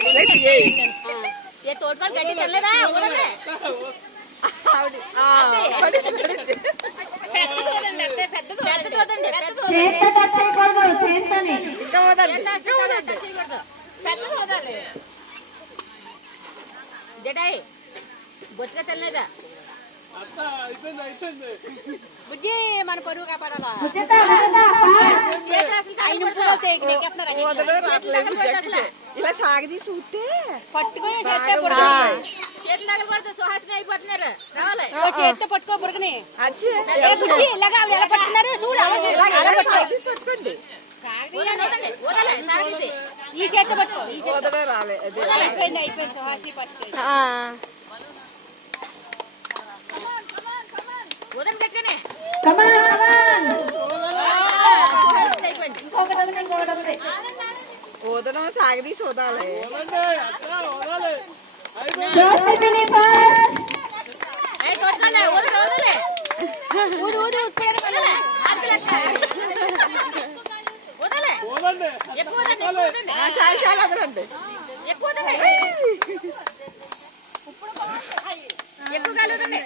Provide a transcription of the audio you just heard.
ఏ తోడుకొని గడ్డి చల్లదా జడాయి బొత్తిగా చల్లదా బుజ్జి మన పరువు కాపాడాలా ఇలా సాగదీ చూస్తే పట్టుకో చేతులు తగలబడితే సుహాసిని అయిపోతున్నారు రావాలి చేతితో పట్టుకో బుడకని బుజ్జి ఇలాగా ఆవిడ ఎలా పట్టుకున్నారు చూడు పట్టుకోండి ఈ చేతితో పట్టుకో అయిపోయింది అయిపోయింది సుహాసి పట్టుకో ఉదయం దగ్గరనే ఓదనం సాగదీ చూడాలి చాలా చాలా వదలండి ఎక్కువ కలుగుతుంది